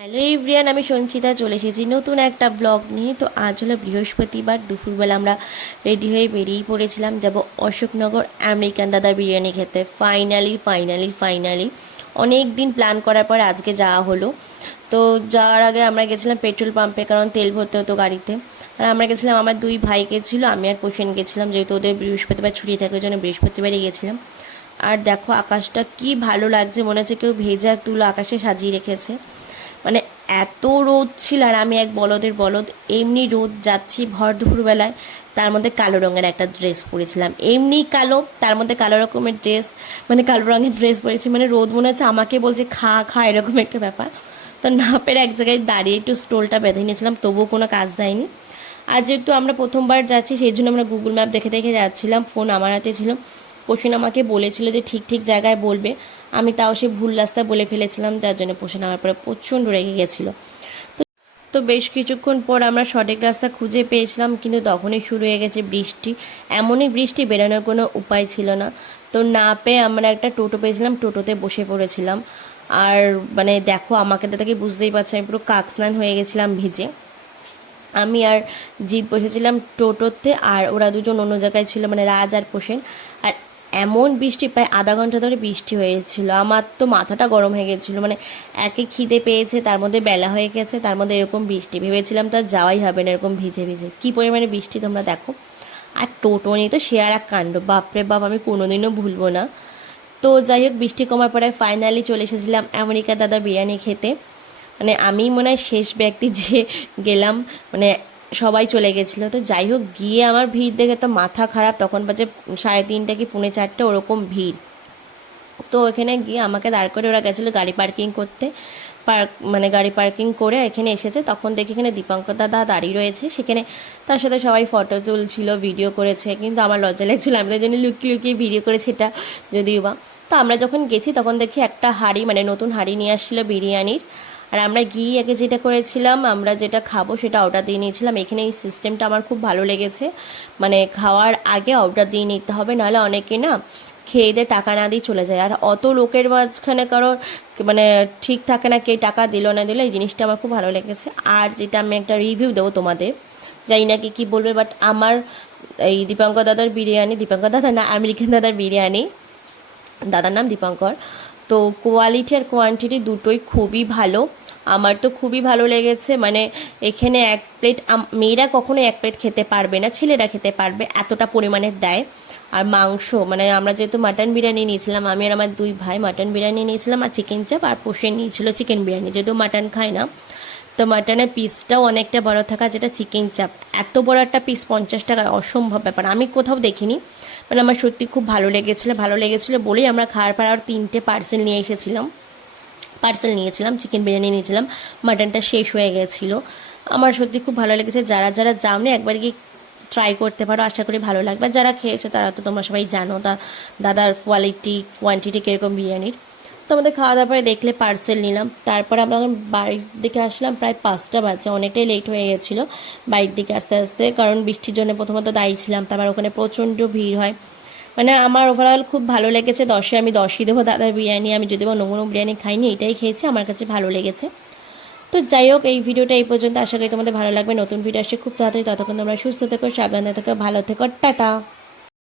Hello everyone, আমি সঞ্চিতা চলে এসেছি নতুন একটা ব্লগ নিয়ে। তো আজ হলো বৃহস্পতিবার, দুপুরবেলা আমরা রেডি হয়ে বেরিয়ে পড়েছিলাম যাব অশোকনগর আমেরিকান দাদার বিরিয়ানি খেতে। ফাইনালি অনেক দিন প্ল্যান করার পর আজকে যাওয়া হলো। তো যাওয়ার আগে আমরা গেছিলাম পেট্রোল পাম্পে, কারণ তেল ভরতে হতো গাড়িতে। আর আমরা গেছিলাম, আমার দুই ভাই গেছিলো, আমি আর পোষণ গেছিলাম, যেহেতু ওদের বৃহস্পতিবার ছুটি থাকে ওই জন্য বৃহস্পতিবারই গেছিলাম। আর দেখো আকাশটা কি ভালো লাগছে, মনে হচ্ছে কেউ ভেজা তুলো আকাশে সাজিয়ে রেখেছে। মানে এত রোদ ছিল, আর আমি এক বলদের বলদ, এমনি রোদ যাচ্ছি ভর দুপুরবেলায়, তার মধ্যে কালো রঙের একটা ড্রেস পরেছিলাম, এমনি কালো, তার মধ্যে কালো রকমের ড্রেস, মানে কালো রঙের ড্রেস পরেছি, মানে রোদ মনে হচ্ছে আমাকে বলছে খা খা, এরকম একটা ব্যাপার। তো না পেরে এক জায়গায় দাঁড়িয়ে একটু স্টোলটা বেঁধে নিয়েছিলাম, তবুও কোনো কাজ দেয়নি। আর যেহেতু আমরা প্রথমবার যাচ্ছি সেই জন্য আমরা গুগল ম্যাপ দেখে দেখে যাচ্ছিলাম, ফোন আমার হাতে ছিল। পোষণ আমাকে বলেছিল যে ঠিক ঠিক জায়গায় বলবে, আমি তাও সে ভুল রাস্তা বলে ফেলেছিলাম, যার জন্য পোষণ আমার পরে প্রচণ্ড রেগে গেছিলো। তো বেশ কিছুক্ষণ পর আমরা সঠিক রাস্তা খুঁজে পেয়েছিলাম, কিন্তু তখনই শুরু হয়ে গেছে বৃষ্টি। এমনই বৃষ্টি, বেরোনোর কোনো উপায় ছিল না। তো না পেয়ে আমরা একটা টোটো পেয়েছিলাম, টোটোতে বসে পড়েছিলাম। আর মানে দেখো আমাকে তো তাকে বুঝতেই পারছো, আমি পুরো কাকস্নান হয়ে গেছিলাম ভিজে। আমি আর জিৎ বসেছিলাম টোটোতে, আর ওরা দুজন অন্য জায়গায় ছিল, মানে রাজ আর পোষেন। আর এমন বৃষ্টি, প্রায় আধা ঘন্টা ধরে বৃষ্টি হয়েছিল, আমার তো মাথাটা গরম হয়ে গেছিলো। মানে একে খিদে পেয়েছে, তার মধ্যে বেলা হয়ে গেছে, তার মধ্যে এরকম বৃষ্টি, ভেবেছিলাম তার যাওয়াই হবে না এরকম ভিজে ভিজে। কী পরিমাণে বৃষ্টি তোমরা দেখো। আর টোটো নিয়ে তো সে আর এক কাণ্ড, বাপরে বাপ, আমি কোনোদিনও ভুলবো না। তো যাই হোক, বৃষ্টি কমার পরে ফাইনালি চলে এসেছিলাম আমেরিকা দাদা বিরিয়ানি খেতে। মানে আমি মনে হয় শেষ ব্যক্তি যে গেলাম, মানে সবাই চলে গেছিলো। তো যাই হোক, গিয়ে আমার ভিড় দেখে তো মাথা খারাপ, তখন বাজে 3:30 কি 3:45 ওরকম ভিড়। তো ওখানে গিয়ে আমাকে দাঁড় করে ওরা গেছিলো গাড়ি পার্কিং করতে, মানে গাড়ি পার্কিং করে এখানে এসেছে, তখন দেখি এখানে দীপঙ্কর দাদা দাঁড়িয়ে রয়েছে সেখানে, তার সাথে সবাই ফটো তুলছিল, ভিডিও করেছে, কিন্তু আমার লজ্জা লাগছিল, আমি তার জন্য লুকিয়ে লুকিয়ে ভিডিও করেছি এটা, যদিও বা। তো আমরা যখন গেছি তখন দেখি একটা হাঁড়ি, মানে নতুন হাঁড়ি নিয়ে আসছিলো বিরিয়ানির। আর আমরা গিয়ে আগে যেটা করেছিলাম, আমরা যেটা খাবো সেটা অর্ডার দিয়ে নিয়েছিলাম। এখানে এই সিস্টেমটা আমার খুব ভালো লেগেছে, মানে খাওয়ার আগে অর্ডার দিয়ে নিতে হবে, নাহলে অনেকে না খেয়ে দিয়ে টাকা না দিয়ে চলে যায়। আর অত লোকের মাঝখানে কারোর মানে ঠিক থাকে না কে টাকা দিল না দিল, এই জিনিসটা আমার খুব ভালো লেগেছে। আর যেটা আমি একটা রিভিউ দেবো তোমাদের, জানি না কি বলবে, বাট আমার এই দীপঙ্কর দাদার বিরিয়ানি, দীপঙ্কর দাদা না, আমেরিকান দাদার বিরিয়ানি, দাদার নাম দীপঙ্কর। তো কোয়ালিটি আর কোয়ান্টিটি দুটোই খুবই ভালো, আমার তো খুবই ভালো লেগেছে। মানে এখানে এক প্লেট, মেয়েরা কখনো এক প্লেট খেতে পারবে না, ছেলেরা খেতে পারবে, এতটা পরিমাণে দেয়। আর মাংস, মানে আমরা যেহেতু মাটন বিরিয়ানি নিয়েছিলাম, আমি আর আমার দুই ভাই মাটন বিরিয়ানি নিয়েছিলাম আর চিকেন চাপ, আর পোষে নিয়েছিল চিকেন বিরিয়ানি, যেহেতু মাটন খায় না। তো মাটনের পিসটাও অনেকটা বড় থাকা, যেটা চিকেন চাপ এত বড় একটা পিস 50 টাকা, অসম্ভব ব্যাপার, আমি কোথাও দেখিনি। মানে আমার সত্যি খুব ভালো লেগেছিলো বলেই আমরা খাওয়ার পর আর 3টে পার্সেল নিয়েছিলাম, চিকেন বিরিয়ানি নিয়েছিলাম, মাটনটা শেষ হয়ে গেছিলো। আমার সত্যি খুব ভালো লেগেছে, যারা যারা যাওনি একবার গিয়ে ট্রাই করতে পারো, আশা করি ভালো লাগবে। যারা খেয়েছো তারা তো তোমরা সবাই জানো দাদার কোয়ালিটি কোয়ান্টিটি কীরকম বিরিয়ানির। তো আমাদের খাওয়া দাওয়ার পরে দেখলে পার্সেল নিলাম, তারপর আমরা বাড়ির দিকে আসলাম, প্রায় 5টা বাজে, অনেকটাই লেট হয়ে গেছিলো বাড়ির দিকে আস্তে আস্তে, কারণ বৃষ্টির জন্য প্রথমত দাঁড়িয়েছিলাম, তারপর ওখানে প্রচণ্ড ভিড় হয়। মানে আমার ওভারঅল খুব ভালো লেগেছে, 10-এ আমি 10ই দেবো দাদার বিরিয়ানি। আমি যদি অন্য কোনো বিরিয়ানি খাইনি, এটাই খেয়েছি, আমার কাছে ভালো লেগেছে। তো যাই হোক, এই ভিডিওটা এই পর্যন্ত, আশা করি তোমাদের ভালো লাগবে। নতুন ভিডিও আসছে খুব তাড়াতাড়ি, ততক্ষণ তোমরা সুস্থ থেকো, সাবধানে থেকো, ভালো থেকো, টাটা।